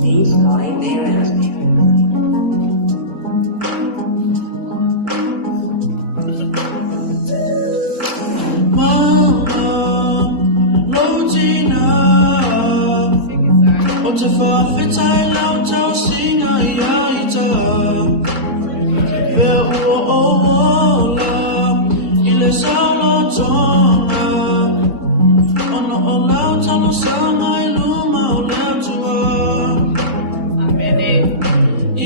Please nói về Te whawhetai lau tau singa ia I ta Pea ua o ola I le sauna tonga Ono o lau talo sanga I luma o leo tua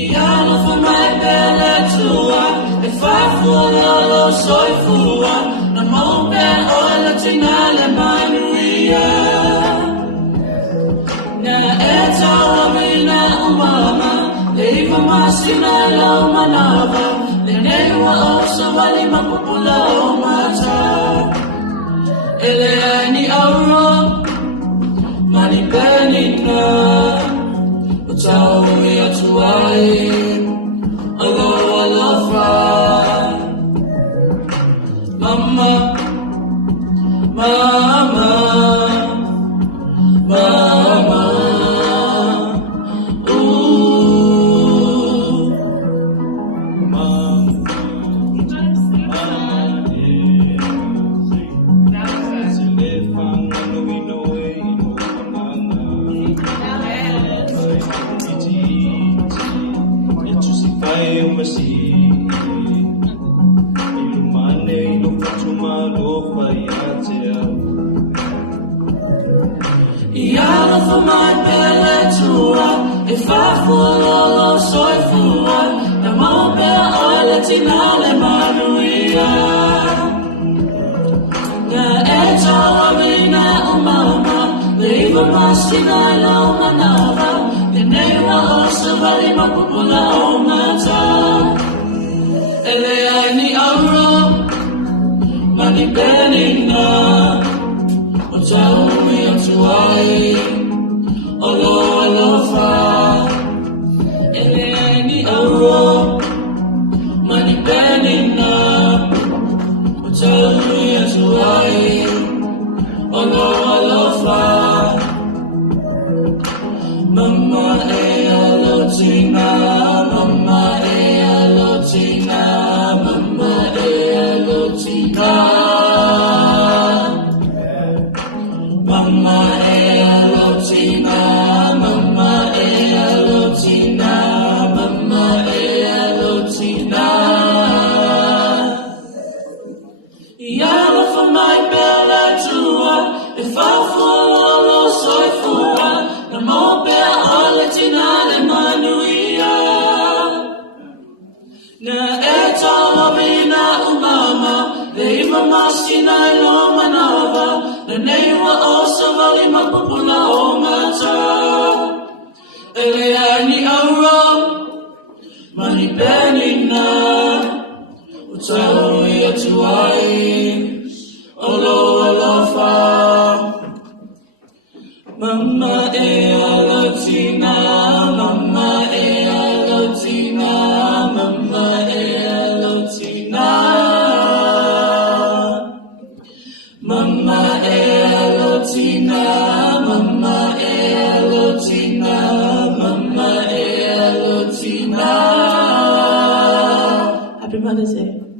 I ala wha mai pele tua E whafua lolo soifua Na mau pea oila tina le manuia Na e tawa mina umama Le iwa masina lau manava Le neua o sa wali mapupula o mata Ele ani auro Mani penina O tau I atuai Alo alofa Mama Mama Mama Iala for my pele tua E whafua lolo soifua Na mau pea oile tina le manuia Na e tawa mina umama Le iwa masina lau manava Le neua o sa wali mapupula o mata Ele ai ni auro Mani penina O tau mi atuai Olo alofa Ele ai ni auro Mani penina O tau mi atuai Olo alofa Mama e alotina Mama e alotina Mama e alotina Mama e alotina Mama e alotina Mama e alotina Iala for my bella tua E whafua lolo soifua Na mo pea ole tina le manuia Na e tawa mina umama Le iwa masina I lo manava Na neua o sa wali mapupula o mata Ele ani auro Mani penina O tau I atuai Olo alofa Mama e alotina Mama e alotina Mama e alotina Mama e alotina Mama e alotina Mama e alotina Happy Mother's Day